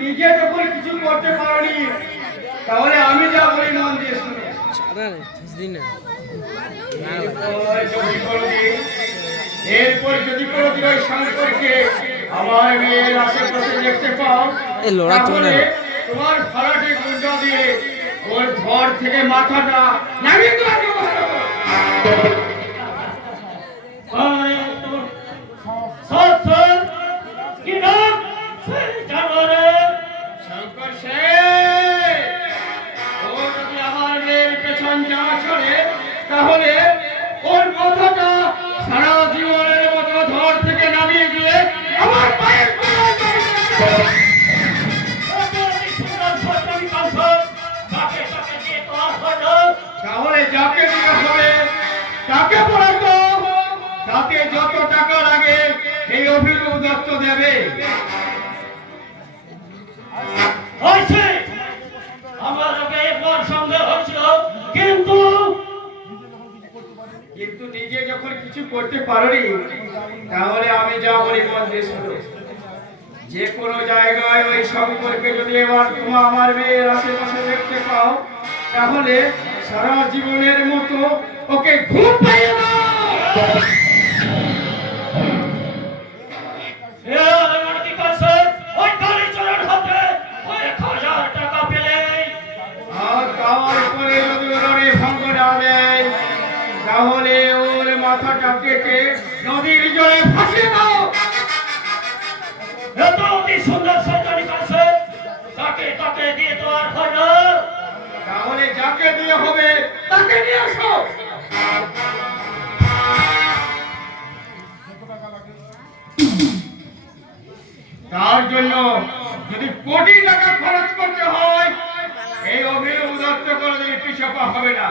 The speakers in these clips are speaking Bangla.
নিজে যখন কিছু করতে পারোনি। তাহলে আমি যা বলি মন দিয়ে শুনে। এরপর যদি কোনোদিন ওই আমার মেয়ের আশেপাশে দেখতে পাও তাহলে তোমার গুন্ডা দিয়ে ওর ধর থেকে মাথাটা নামিয়ে যখন কিছু করতে পারি, তাহলে আমি যা বলি মন দিয়ে যে কোনো জায়গায় ওই সম্পর্কে যদি এবার তোমার আমার মেয়ের আশেপাশে দেখতে পাও, তাহলে সারা জীবনের মতো ওকে ঘুম পাইয়ে দাও দিয়ে হবে, তাকে নিয়ে আসো। তার জন্য যদি কোটি টাকা খরচ করতে হয়, এই অভিনব দত্ত যদি পিছপা হবে না।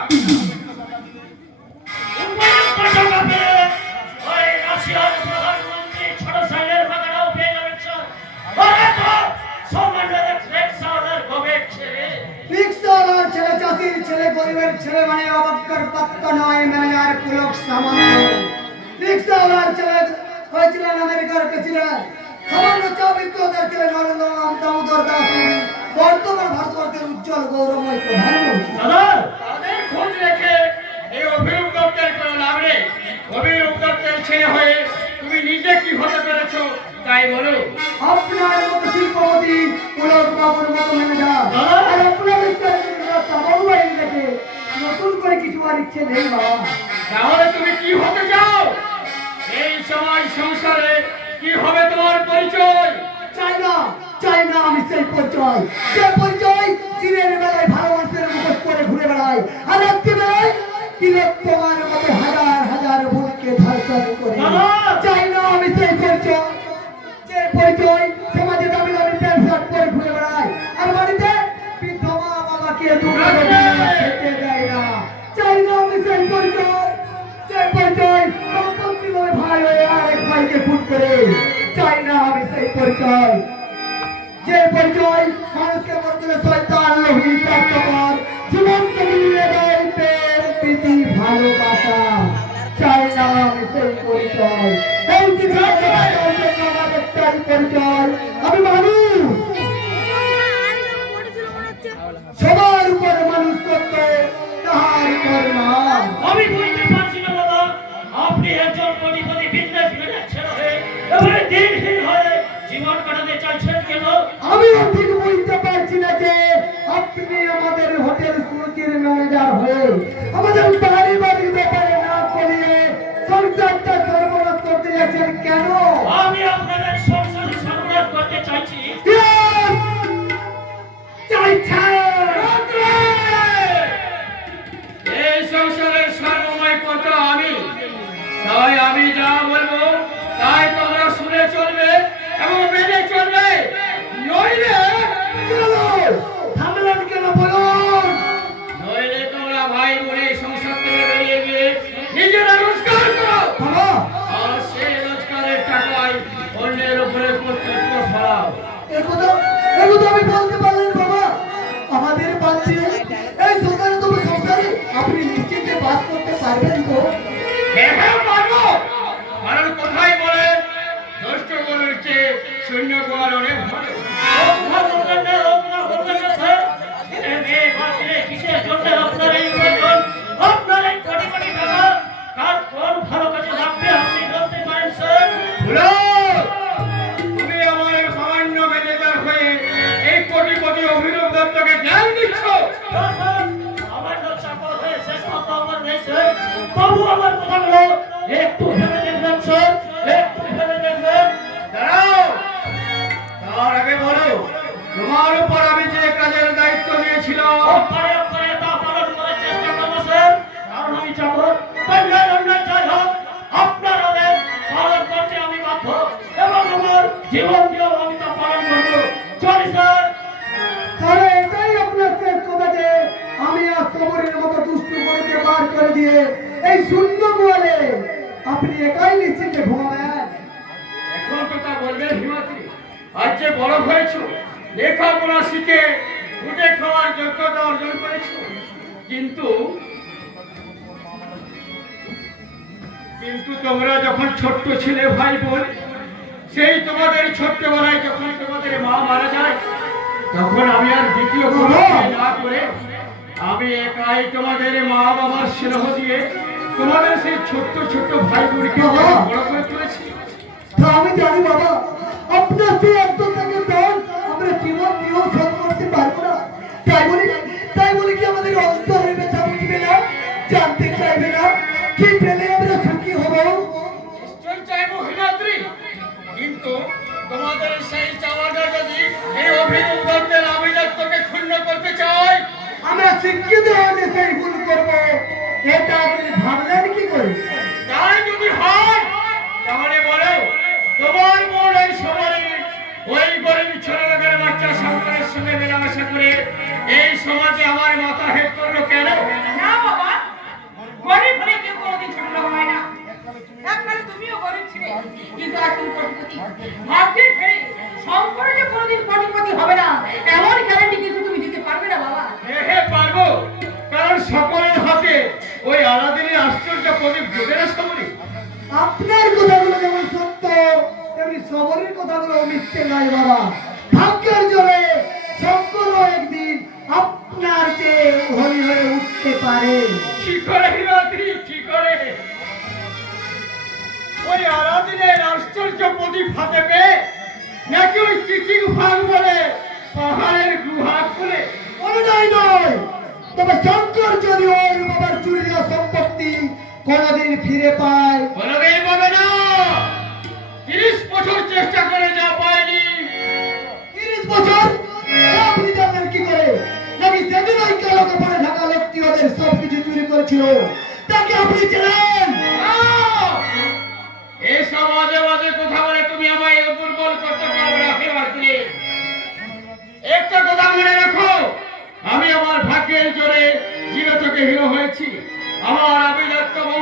ছেলে গরিবের ছেলে মানে অবাক্কার পাত্তা নয় ম্যানেজার পুলক সামান্য রিক্সাওয়ালার ছেলে হয়েছিলেন আমেরিকার প্রেসিডেন্ট। সামান্য চা বিক্রেতার ছেলে নরেন্দ্র দামোদর দাস বর্তমান ভারতবর্ষের উজ্জ্বল গৌরবময় প্রধানমন্ত্রী। তাদের খোঁজ রেখে এই কোনো লাভ নেই। ছেলে হয়ে তুমি নিজে কি হতে পেরেছ তাই বলো আপনার মতো শিল্পপতি পুলক বাবুর মতো ম্যানেজার। আর আপনাদের দেখে নতুন করে কিছু আর ইচ্ছে নেই বাবা। তাহলে তুমি কি হতে চাও? এই সময় সংসারে কি হবে তোমার পরিচয়? চাই না চাই না আমি সেই পরিচয়। সে পরিচয় দিনের বেলায় ভালো মুখ মুখোশ করে ঘুরে বেড়ায় আর রাত্রি বেলায় তিলোত্তমার স্বার্থপর জীবনকে মিলিয়ে দেয় প্রেম প্রীতি ভালোবাসা। চাই না আমি সেই পরিচয়। এই বিধান আমার পরিচয়। আমি মানুষ। সবার উপর মানুষ করতে তাহার উপর না আমি বুঝতে পারছি না দাদা আপনি একজন কোটি বিজনেস ম্যানের ছেলে হয়ে এবারে দিনহীন হয়ে জীবন কাটাতে চাইছেন কেন? আমিও ঠিক বুঝতে পারছি না যে আপনি আমাদের হোটেল সুরুচির ম্যানেজার হয়ে আমাদের বাড়ি ব্যাপারে না করিয়ে সংসারটা সর্বনাশ করতে যাচ্ছেন কেন? তুমি আমার সামান্য ম্যানেজার হয়ে এই কোটি কোটি অভিনব দত্তকে জ্ঞান দিচ্ছ আমার হয়ে শেষ কথা আমার নেই, তবু আমার কথাগুলো একটু ভেবে দেখবেন, স্যার। একটু ভেবে দেখবেন। দাঁড়াও তার আগে বলো তোমার উপর আমি যে কাজের দায়িত্ব দিয়েছিলাম হয়েছ? লেখাপড়া শিখে উঠে খাওয়ার যোগ্যতা অর্জন করেছ? কিন্তু কিন্তু তোমরা যখন ছোট্ট ছিলে ভাই বোন সেই তোমাদের ছোট্টবেলায় যখন তোমাদের মা মারা যায় তখন আমি আর দ্বিতীয় কোনো না করে আমি একাই তোমাদের মা বাবার স্নেহ দিয়ে তোমাদের সেই ছোট্ট ছোট্ট ভাই বোনকে বড় করে তুলেছি। আমি জানি বাবা আপনার একদম শিক্ষিত হয়ে সেই ভুল করব। এটা আপনি ভাবলেন কি করে? তাই যদি হয় তাহলে বলো তোমার বোন এই সবারই ওই গরিব ছোট লোকের বাচ্চা সন্তানের সঙ্গে মেলামেশা করে এই সমাজে আমার মাথা হেট করল কেন? না বাবা গরিব হলে কেউ কোনোদিন ছোট হয় না। একবারে তুমিও গরিব ছিলে কিন্তু এখন কোটিপতি। ভাগ্যের ফেরে শঙ্কর যে কোনোদিন কোটিপতি হবে না আপনার কথাগুলো যেমন সত্য তেমনি সবরের কথাগুলো মিথ্যে নয় বাবা। ভাগ্যের জোরে শঙ্করও একদিন আপনার যে হরি হয়ে উঠতে পারে। কি করে হিমাদ্রি কি করে ওই আলাদিনের আশ্চর্য প্রদীপ হাতে পেয়ে নাকি ওই চিচিং ভাগ বলে পাহাড়ের গুহা খুলে কোনোটাই নয়। তবে শঙ্কর যদি ওর বাবার চুরি সম্পত্তি কোনোদিন ফিরে পায়। কোনোদিন পাবে না। তিরিশ বছর চেষ্টা করে যা পায়নি। তিরিশ বছর আপনি কি করে? নাকি সেদিন ওই কালো কাপড়ে ঢাকা লোকটি ওদের সব কিছু চুরি করেছিল। তাকে আপনি চেনেন? এসব কথা বলে তুমি আমায় দুর্বল করতে পারবে না একটা কথা মনে রাখো আমি আমার ভাগ্যের জোরে জিরো থেকে হিরো হয়েছি। আমার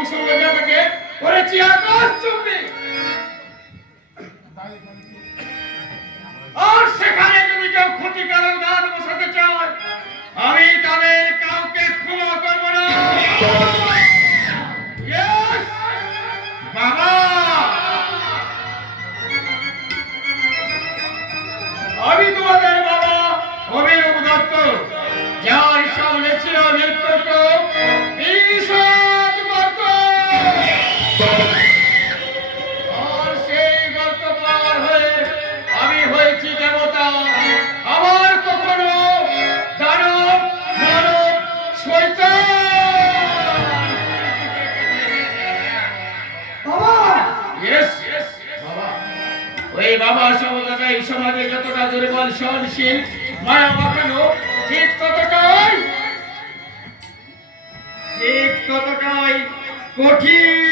বংশ থেকে করেছি আকাশ সহনশীল, মায়া মাখানো, ঠিক ততটাই। ঠিক ততটাই কঠিন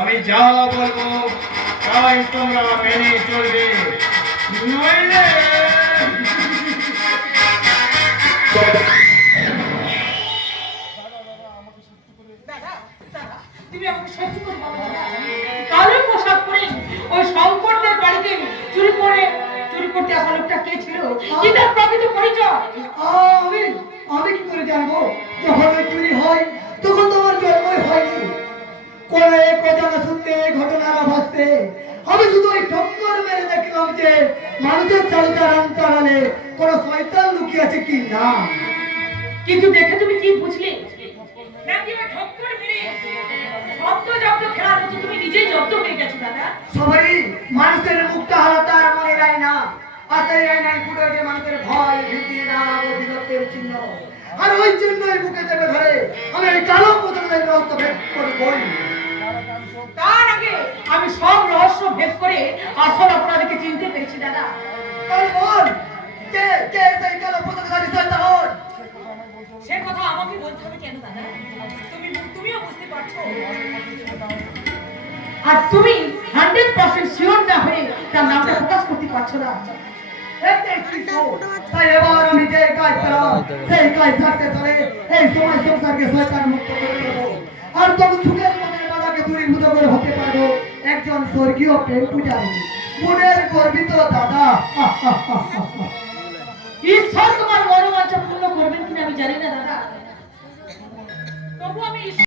আমি যা বলব তাই তোমরা মেনে চলবে। নইলে অজানা সূত্রে ঘটনার ভাসতে আমি শুধু ওই ঠক্কর মেরে দেখলাম যে মানুষের চারিদার অন্তরালে কোন শয়তান লুকিয়ে আছে কি না। কিন্তু দেখে তুমি কি বুঝলে? সবারই মানুষের মুক্ত আর মনে রায় না। আর সেই আয়নায় ফুটে মানুষের ভয় ভীতি রাগ ও চিহ্ন। আর ওই চিহ্নই বুকে চেপে ধরে আমি এই কালো পোশাকের রক্ত ভেদ করবই। তার আগে আমি সব রহস্য ভেদ করে আসল অপরাধীকে চিনতে পেরেছি দাদা। বল বল কে কে সেই কালো পোশাকধারী শয়তান সে কথা আমাকে বলতে হবে কেন দাদা? তুমি তুমিও বুঝতে পারছ। আর তুমি হান্ড্রেড পার্সেন্ট শিওর না হয়ে তার নামটা প্রকাশ করতে পারছ না। এবার আমি যে কাজ পেলাম সেই কাজ থাকতে চলে এই সময় সংসারকে শয়তান মুক্ত করে দেবো। আর তখন সুখের মনের বাধাকে হতে পারো, একজন স্বর্গীয় প্রেম পূজারী। মনের গর্বিত দাদা। ঈশ্বর তোমার মনোবাঞ্ছা পূর্ণ করবেন কিনা আমি জানি না, দাদা। তবু আমি